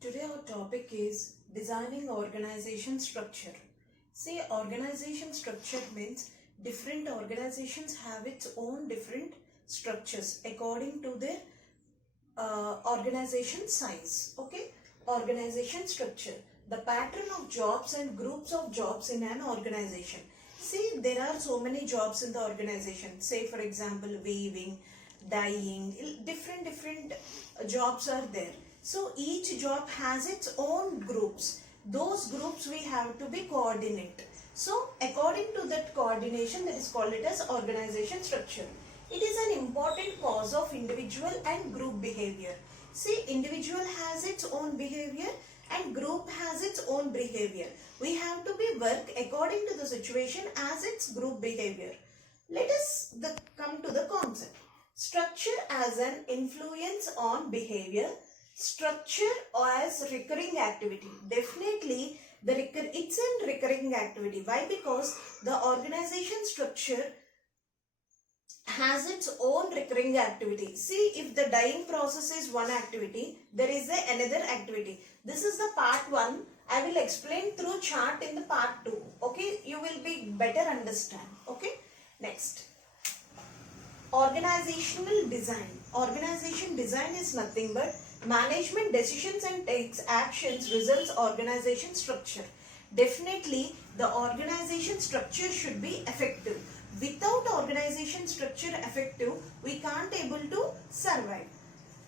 Today our topic is designing organization structure. See, organization structure means different organizations have its own different structures according to their organization size. Okay, organization structure. The pattern of jobs and groups of jobs in an organization. See, there are so many jobs in the organization. Say, for example, weaving, dyeing, different jobs are there. So each job has its own groups. Those groups we have to be coordinate. So according to that coordination, that is called it as organization structure. It is an important cause of individual and group behavior. See, individual has its own behavior and group has its own behavior. We have to be work according to the situation as its group behavior. Let us come to the concept. Structure as an influence on behavior. Structure as recurring activity. Definitely, it's a recurring activity. Why? Because the organization structure has its own recurring activity. See, if the dyeing process is one activity, there is another activity. This is the part 1. I will explain through chart in the part 2. Okay, you will be better understand. Okay, next. Organizational design. Organization design is nothing but management decisions and takes actions results organization structure. Definitely the organization structure should be effective. Without organization structure effective, we can't able to survive.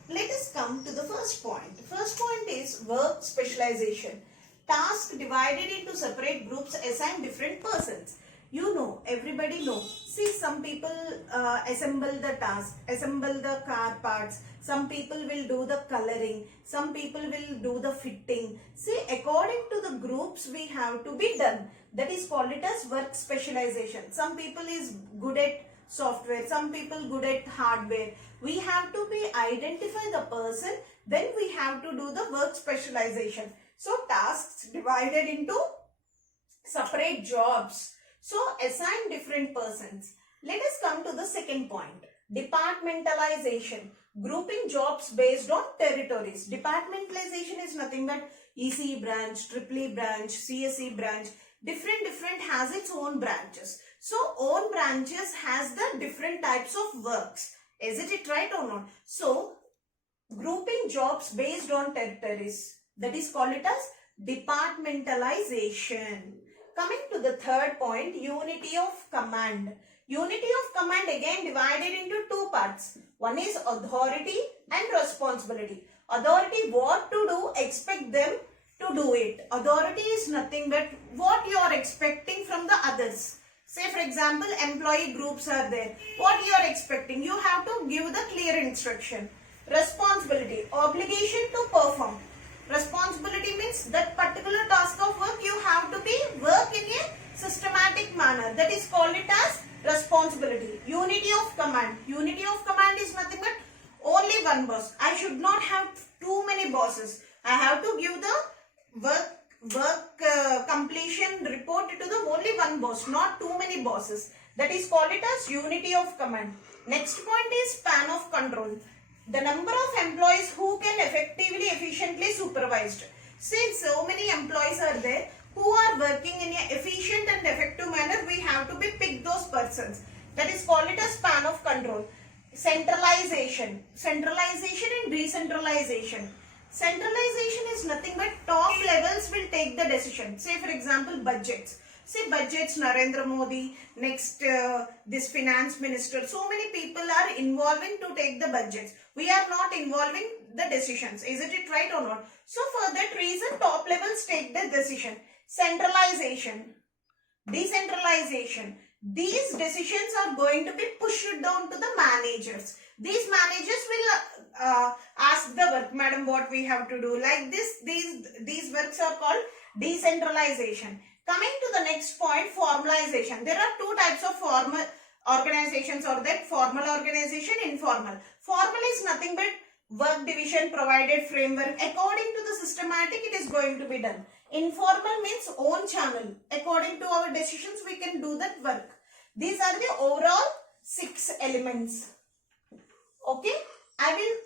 Let us come to the first point. First point is work specialization. Task divided into separate groups assigned different persons. You know, everybody know. See, some people assemble the task, assemble the car parts. Some people will do the coloring. Some people will do the fitting. See, according to the groups we have to be done. That is called it as work specialization. Some people is good at software. Some people good at hardware. We have to be identify the person. Then we have to do the work specialization. So, tasks divided into separate jobs. So, assign different persons. Let us come to the second point. Departmentalization. Grouping jobs based on territories. Departmentalization is nothing but ECE branch, EEE branch, CSE branch. Different has its own branches. So, own branches has the different types of works. Isn't it right or not? So, grouping jobs based on territories. That is called it as departmentalization. Coming to the third point, unity of command. Unity of command again divided into two parts. One is authority and responsibility. Authority, what to do, expect them to do it. Authority is nothing but what you are expecting from the others. Say for example, employee groups are there. What you are expecting, you have to give the clear instruction. Responsibility, obligation to perform. Responsibility means that particular task of work you have to be work in a systematic manner. That is called it as responsibility. Unity of command. Unity of command is nothing but only one boss. I should not have too many bosses. I have to give the work completion report to the only one boss, not too many bosses. That is called it as unity of command. Next point is span of control. The number of employees who can effectively, efficiently supervised. Since so many employees are there who are working in an efficient and effective manner, we have to be pick those persons. That is called it as span of control. Centralization. Centralization and decentralization. Centralization is nothing but top levels will take the decision. Say for example, budgets. Say budgets, Narendra Modi, next this finance minister. So many people are involving to take the budgets. We are not involving the decisions. Isn't it right or not? So for that reason, top levels take the decision. Centralization, decentralization. These decisions are going to be pushed down to the managers. These managers will ask the work, madam, what we have to do. Like this, these works are called decentralization. Coming to the next point, formalization. There are two types of formal organizations or that formal organization, informal. Formal is nothing but work division provided framework. According to the systematic, it is going to be done. Informal means own channel. According to our decisions, we can do that work. These are the overall 6 elements. Okay. I will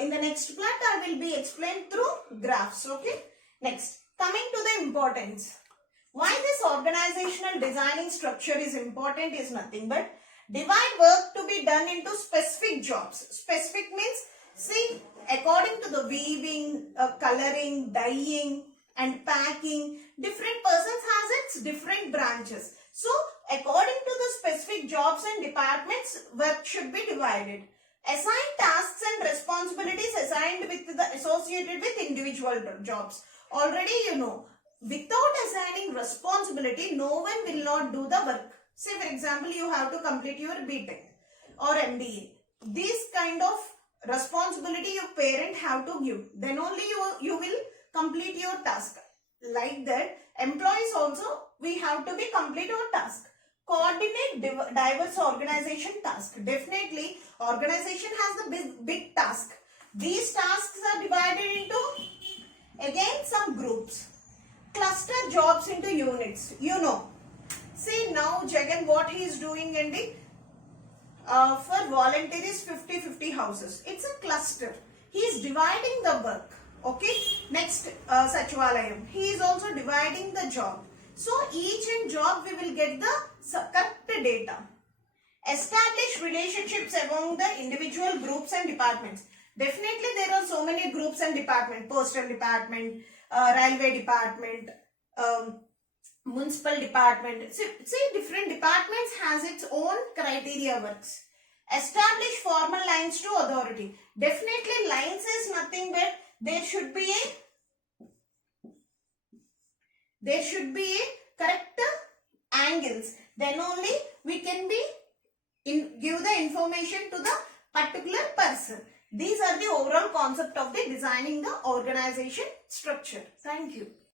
in the next part I will be explained through graphs. Okay. Next, coming to the importance. Why this organizational designing structure is important is nothing but divide work to be done into specific jobs. Specific means, see, according to the weaving, coloring, dyeing and packing, different persons has its different branches. So, according to the specific jobs and departments, work should be divided. Assign tasks and responsibilities assigned with the associated with individual jobs. Already you know, without assigning responsibility, no one will not do the work. Say for example, you have to complete your BTech or MBA. This kind of responsibility your parent have to give. Then only you will complete your task. Like that, employees also, we have to be complete our task. Coordinate diverse organization task. Definitely, organization has the big task. These tasks are divided into, again, some groups. Cluster jobs into units. You know, see now Jagan what he is doing in the for volunteers 50-50 houses. It's a cluster. He is dividing the work. Okay. Next, Sachivalayam. He is also dividing the job. So each in job we will get the correct data. Establish relationships among the individual groups and departments. Definitely there are so many groups and departments. Postal department, railway department, municipal department. See, different departments has its own criteria works. Establish formal lines to authority. Definitely lines is nothing but there should be a correct angles. Then only we can be give the information to the particular person. These are the overall concept of the designing the organization structure. Thank you.